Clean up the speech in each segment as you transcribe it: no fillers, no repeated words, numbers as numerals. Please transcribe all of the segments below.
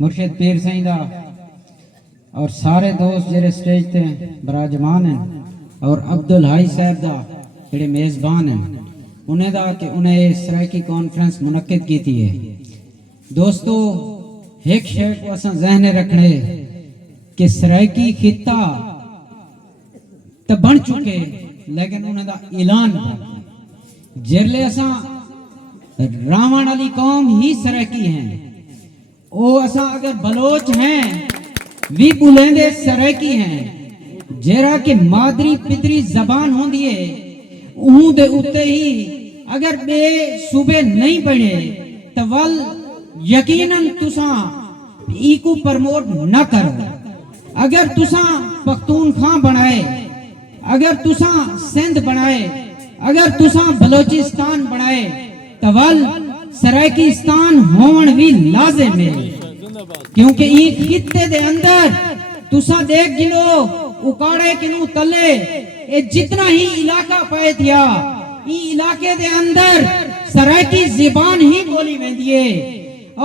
مرشد پیر سائیں دا اور سارے دوست جڑے سٹیج تے براجمان ہیں اور عبدالحائی صاحب دا جڑے میزبان ہیں انہیں دا کہ انہیں سرائکی کانفرنس منعقد کی تھی ہے. دوستو ایک شے کو اساں ذہن رکھنے کہ سرائکی خطہ تو بن چکے لیکن انہیں دا اعلان جرلے اساں راون علی قوم ہی سرائکی ہیں او اساں اگر بلوچ ہیں بھی بلندے سرائکی ہیں جیرا کہ مادری پدری زبان ہوں دیئے انہوں دے اتے ہی اگر بے صوبے نہیں بنے تو ول یقیناً تساں ایکو پرموٹ نہ کرو. اگر تساں پختونخوا بنائے اگر تساں سندھ بنائے اگر تساں بلوچستان بنائے تو ول سرائکستان ہون بھی لازم ہے کیونکہ ایک خطے دے اندر تساں دیکھ گنو اکاڑے کنو تلے اے جتنا ہی علاقہ پائے دیا ای علاقے دے اندر سرائکی زبان ہی بولی میں دیئے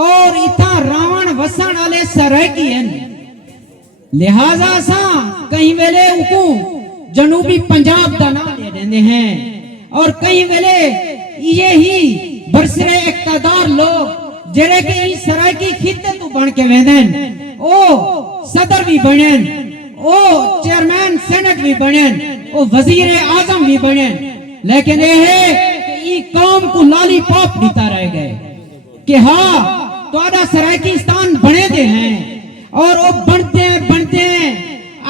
اور اتھا راون وسان آلے سرائکی ہیں. لہذا ساں کہیں ویلے اکو جنوبی پنجاب دا نام لے دیندے ہیں اور کہیں ویلے یہ ہی برسرے اقتدار لوگ جرے کہ ای سرائکی خطے تو بن کے ویندن او صدر بھی بنن او چیئرمین سینٹ بھی بنن او وزیر اعظم بھی بنن لیکن یہ ہے کہ ای قوم کو لالی پاپ دیتا رہ گئے کہ ہاں تو آدھا سرائکستان بنے دے ہیں اور وہ بنتے ہیں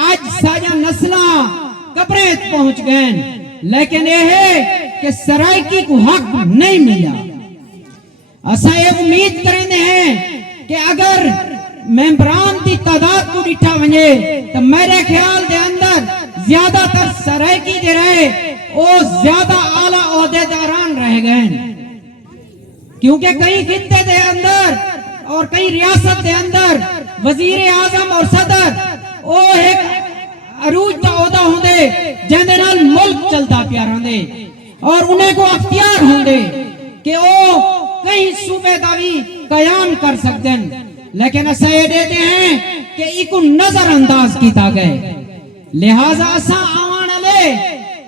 آج ساجہ نسلہ قبریں پہنچ گئے لیکن یہ ہے کہ سرائکی کو حق نہیں ملا. اسا یہ امید کرنے ہیں کہ اگر ممبران دی تعداد کو ڈٹھا ونجے تو میرے خیال دے اندر زیادہ تر سرائکی دے رہے او زیادہ اعلیٰ عہدے داران رہ گئے کیونکہ کئی خطے دے اندر اور کئی ریاست دے اندر وزیر اعظم اور صدر او ایک عروج دا عہدہ ہوں دے جہاں نال ملک چلتا پیار ہوں دے اور انہیں کو اختیار ہوں دے کہ او کئی صوبے داوی قیام کر سکتے ہیں لیکن اسا یہ دیتے ہیں کہ ایکو نظر انداز کیتا گئے. لہذا اسا آوان علی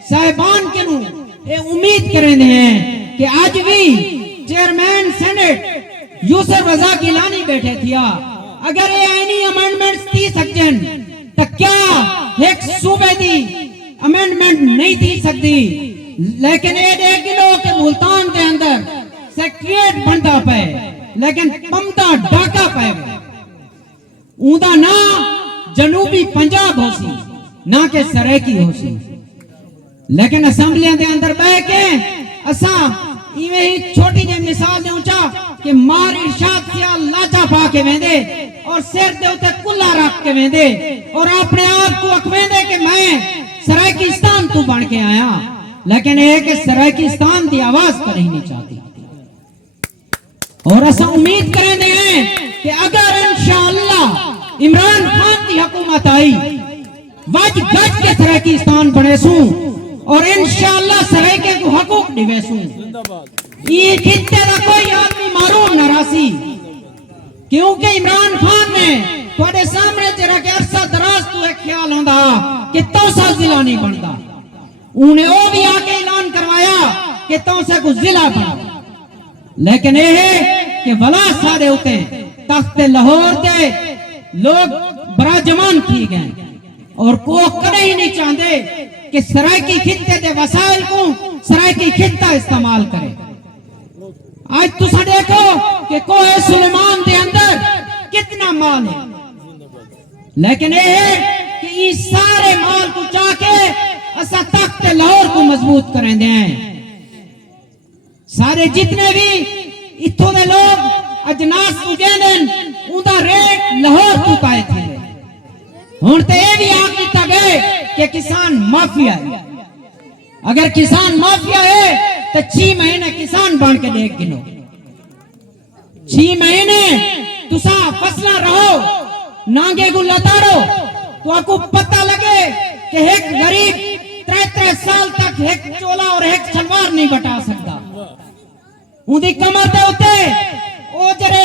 صاحبان کنو اے امید کرنے ہیں کہ آج بھی چیئرمین سینٹ یوسف رضا گیلانی بیٹھے تھیا اگر یہ آئینی امینڈمنٹس تھی سکتیں تو کیا ایک صوبے دی امینڈمنٹ نہیں تھی سکتی لیکن یہ دیکھ گلو کہ ملتان کے اندر سیکریٹ بنتا پہ لیکن پمتا ڈاکا پہ اوندا نہ جنوبی پنجاب ہو سی نہ کہ سرائکی ہو سی لیکن اسمبلیاں دے اندر بہ کے اساں ایویں ہی چھوٹی جے مثال دے اونچا کہ مار ارشاد خیال لاجا پا کے ویندے اور سر دے اوتے کلا رکھ کے ویندے اور اپنے آپ کو اکویندے کہ میں سرائکستان تو بن کے آیا لیکن یہ کہ سرائکستان دی آواز کر ہی نہیں چاہتی. اور ایسا امید کرنے ہیں کہ اگر انشاءاللہ عمران خان کی حکومت آئی وج گج کے سرائکستان بنے سوں اور انشاءاللہ سرائکے کو حقوق دیوے سوں یہ خطے دا کوئی آدمی معروم نہ راسی کیونکہ عمران خان نے توڑے سامنے جرا کہ عرصہ دراز تو ایک خیال ہوندہ کہ توسا ضلع نہیں بنتا انہیں وہ بھی آکے اعلان کروایا کہ توسا کو ضلع بنا لیکن یہ ہے کہ ولا سارے ہوتے ہیں تخت لاہور دے لوگ براجمان کی گئے اور کو کدے ہی نہیں چاہتے کہ سرائکی خطے دے وسائل کو سرائکی خطہ استعمال کرے. آج تو سا دیکھو کہ کوہ سلیمان دے اندر کتنا مال ہے لیکن یہ ہے کہ یہ سارے مال کو چاہ کے اسا تخت لاہور کو مضبوط کریں دیں. سارے جتنے بھی اتھو دے لوگ اجناس اجینن اندہ ریٹ لاہور تو پائے تھے ہونتے یہ بھی آگ دیتا گئے کہ کسان مافیا ہے. اگر کسان مافیا ہے تو 6 مہینے کسان بان کے دیکھ گنو 6 مہینے تسا فصلہ رہو نانگے کو لتارو تو آپ کو پتہ لگے کہ ایک غریب 3 سال تک ایک چولا اور ایک شلوار نہیں بٹا سکتا. اندھی کمر دے ہوتے او جرے